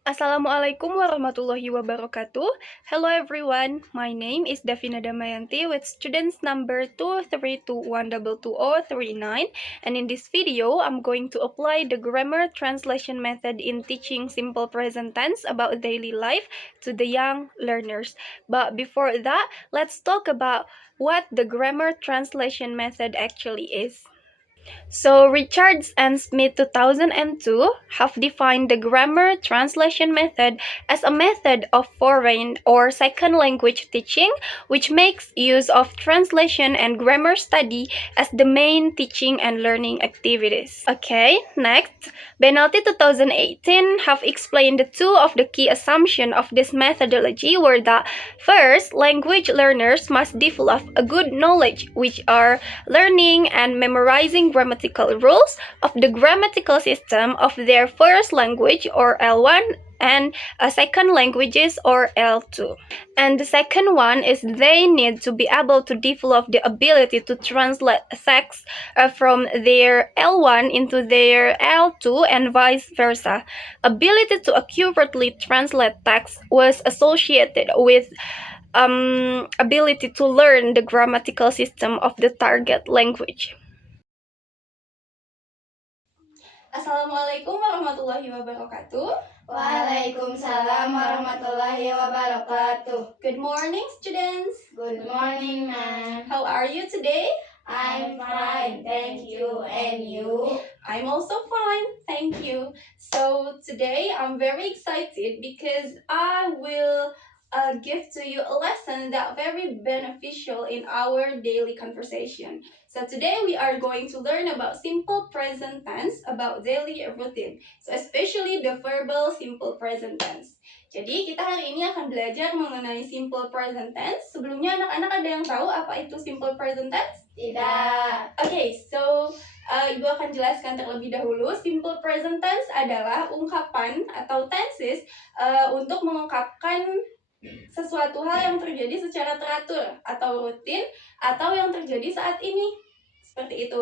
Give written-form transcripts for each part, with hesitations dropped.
Assalamualaikum warahmatullahi wabarakatuh. Hello everyone, my name is Davina Damayanti with students number 232122039, and in this video I'm going to apply the grammar translation method in teaching simple present tense about daily life to the young learners. But before that, let's talk about what the grammar translation method actually is. So, Richards and Smith 2002 have defined the grammar translation method as a method of foreign or second language teaching which makes use of translation and grammar study as the main teaching and learning activities. Okay, next, Benalti 2018 have explained the two of the key assumptions of this methodology were that first, language learners must develop a good knowledge which are learning and memorizing grammatical rules of the grammatical system of their first language or L1 and second languages or L2. And the second one is they need to be able to develop the ability to translate text from their L1 into their L2 and vice versa. Ability to accurately translate text was associated with ability to learn the grammatical system of the target language. Assalamualaikum warahmatullahi wabarakatuh. Waalaikumsalam warahmatullahi wabarakatuh. Good morning, students. Good morning, ma'am. How are you today? I'm fine, thank you. And you? I'm also fine, thank you. So today I'm very excited because I will give to you a lesson that very beneficial in our daily conversation. So today we are going to learn about simple present tense, about daily routine. So especially the verbal simple present tense. Jadi kita hari ini akan belajar mengenai simple present tense. Sebelumnya anak-anak ada yang tahu apa itu simple present tense? Tidak. Okay, so Ibu akan jelaskan terlebih dahulu. Simple present tense adalah ungkapan atau tenses untuk mengungkapkan sesuatu hal yang terjadi secara teratur atau rutin atau yang terjadi saat ini. Seperti itu.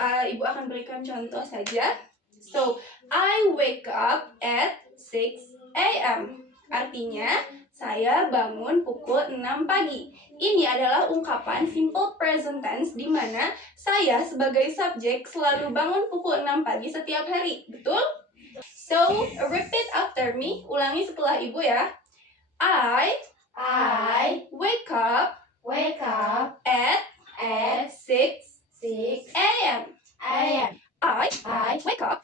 Ibu akan berikan contoh saja. So, I wake up at 6 a.m. Artinya, saya bangun pukul 6 pagi. Ini adalah ungkapan simple present tense di mana saya sebagai subjek selalu bangun pukul 6 pagi setiap hari. Betul? So, repeat after me. Ulangi setelah Ibu ya. I wake up at 6 a.m. I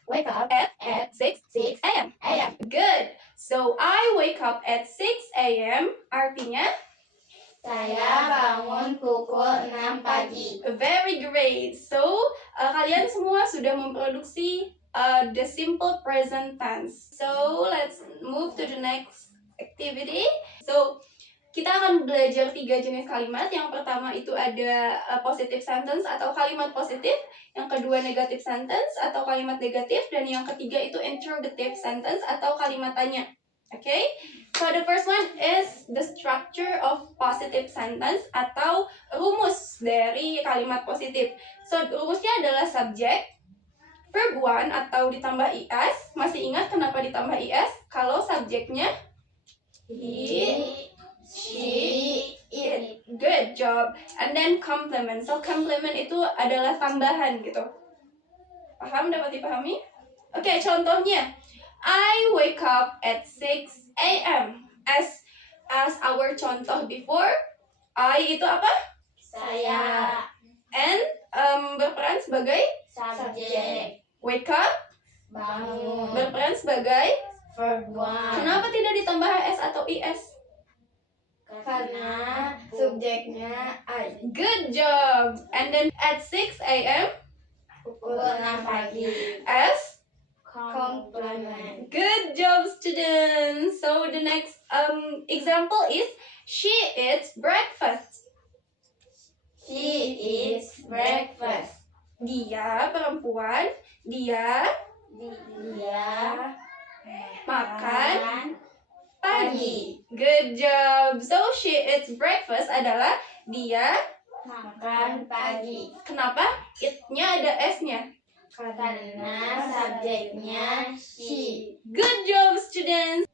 wake up at 6 a.m. Good. So, I wake up at 6 a.m. Artinya? Saya bangun pukul 6 pagi. Very great. So, kalian semua sudah memproduksi the simple present tense. So, let's move to the next activity. So, kita akan belajar 3 jenis kalimat. Yang pertama itu ada positive sentence atau kalimat positif. Yang kedua negative sentence atau kalimat negatif. Dan yang ketiga itu interrogative sentence atau kalimat tanya. Okay? So the first one is the structure of positive sentence atau rumus dari kalimat positif. So rumusnya adalah subject, verb one atau ditambah is. Masih ingat kenapa ditambah is? Kalau subjeknya he, she, it. Good job. And then complement. So complement itu adalah tambahan gitu. Paham? Dapat dipahami? Oke, contohnya. I wake up at 6 a.m. As our contoh before, I itu apa? Saya. And berperan sebagai Subjek. wake up Bangun. berperan sebagai Verb one. Kenapa tidak ditambah s atau is? Karena subjeknya I. Good job. And then at 6 a.m. Pukul 6 pagi. as Complement. Good job, students. So the next example is she eats breakfast. She eats breakfast. Dia perempuan, dia makan pagi. Good job. So she eats breakfast adalah dia makan pagi. Kenapa? It-nya ada s-nya. Karena subjeknya she. Good job, students.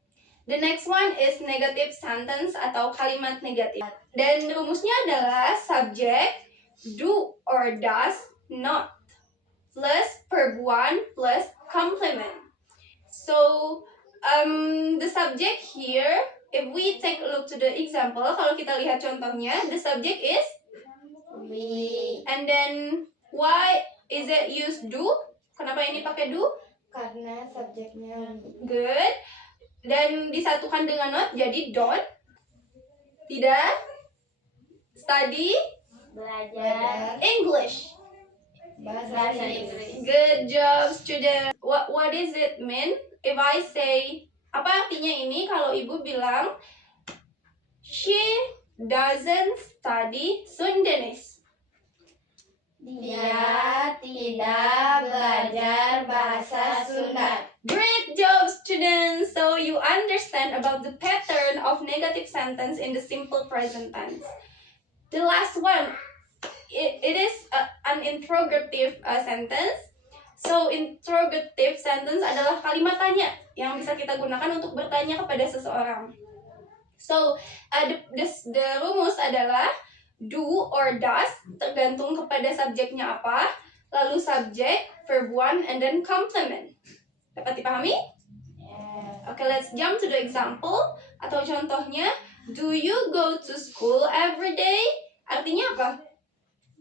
The next one is negative sentence atau kalimat negatif. Dan rumusnya adalah subject do or does not plus verb 1 plus complement. So the subject here, if we take a look to the example, kalau kita lihat contohnya, the subject is We. and then why is it used do? Kenapa ini pakai do? Karena subjeknya we. Good. Dan disatukan dengan not jadi don't. Tidak. Study Belajar English. bahasa Inggris. Good job, student. What does it mean if I say, apa artinya ini kalau ibu bilang she doesn't study Sundanese? Dia tidak belajar bahasa Sunda. Great job, students. So you understand about the pattern of negative sentence in the simple present tense. The last one, it is an interrogative sentence. So interrogative sentence adalah kalimat tanya yang bisa kita gunakan untuk bertanya kepada seseorang. So the rumus adalah do or does, tergantung kepada subjeknya apa, lalu subject, verb 1, and then complement. Dapat dipahami? Yeah. Okay, let's jump to the example atau contohnya. Do you go to school every day? Artinya apa?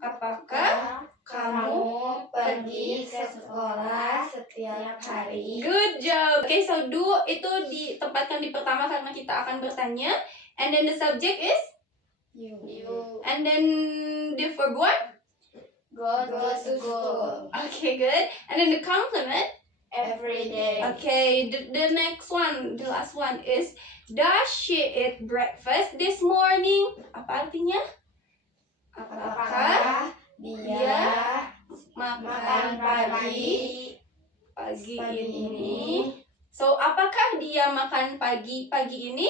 Apakah Kamu pergi ke sekolah setiap hari? Good job. Okay, so do itu ditempatkan di pertama karena kita akan bertanya, and then the subject is You. and then the verb 1. Go to school Okay, good. And then the complement. every day. Okay, the next one, the last one is, does she eat breakfast this morning? Apa artinya? Apakah Dia makan makan pagi ini? So, apakah dia makan pagi ini?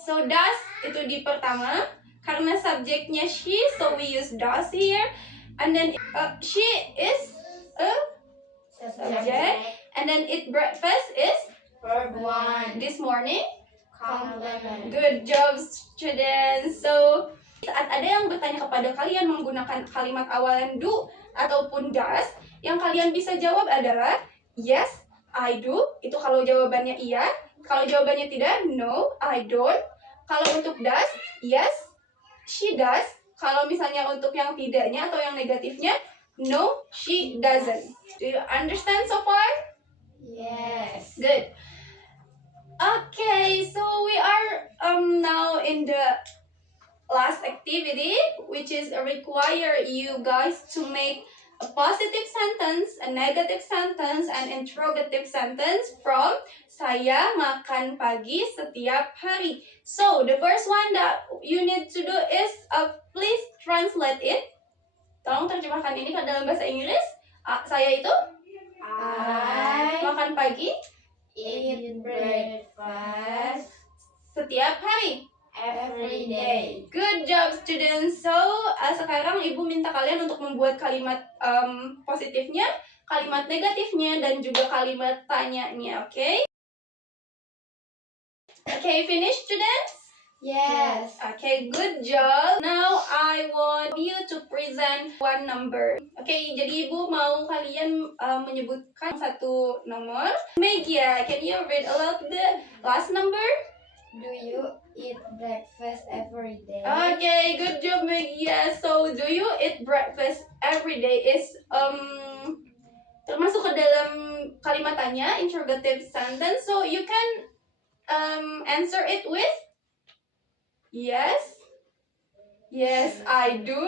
So, does itu di pertama. Karena subjeknya she, so we use does here. And then she is a subject. And then eat breakfast is Verb 1. this morning. Complement. Good job, students. So, saat ada yang bertanya kepada kalian menggunakan kalimat awalan do ataupun does, yang kalian bisa jawab adalah yes, I do. Itu kalau jawabannya iya. Kalau jawabannya tidak, no, I don't. Kalau untuk does, yes, she does. Kalau misalnya untuk yang tidaknya atau yang negatifnya, no, she doesn't. Do you understand so far? Yes. Good. Okay, so we are now in the last activity, which is require you guys to make a positive sentence, a negative sentence, and interrogative sentence from saya makan pagi setiap hari. So the first one that you need to do is please translate it. Tolong terjemahkan ini ke dalam bahasa Inggris. Saya itu I makan pagi eat breakfast setiap hari. every day. Good job, students. So, sekarang ibu minta kalian untuk membuat kalimat positifnya, kalimat negatifnya, dan juga kalimat tanyanya, okay? Okay, finish, students? Yes. Okay, good job. Now, I want you to present one number. Okay, jadi ibu mau kalian menyebutkan satu nomor. Megia, can you read aloud the last number? Do you eat breakfast every day? Okay, good job, Megia. So, do you eat breakfast every day is termasuk ke dalam kalimat tanya, interrogative sentence. So, you can answer it with yes, yes, I do,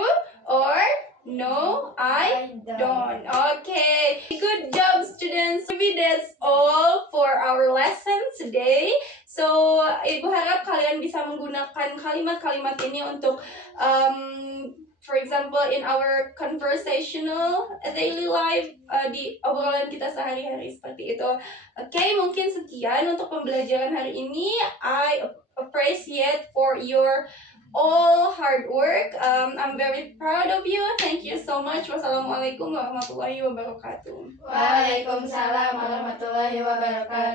or no, I don't. Okay, good job, students. Maybe that's all for our lesson today. So, ibu harap kalian bisa menggunakan kalimat-kalimat ini untuk, for example, in our conversational daily life, di obrolan kita sehari-hari seperti itu. Okay, mungkin sekian untuk pembelajaran hari ini. I appreciate for your all hard work. I'm very proud of you. Thank you so much. Wassalamualaikum warahmatullahi wabarakatuh. Waalaikumsalam warahmatullahi wabarakatuh.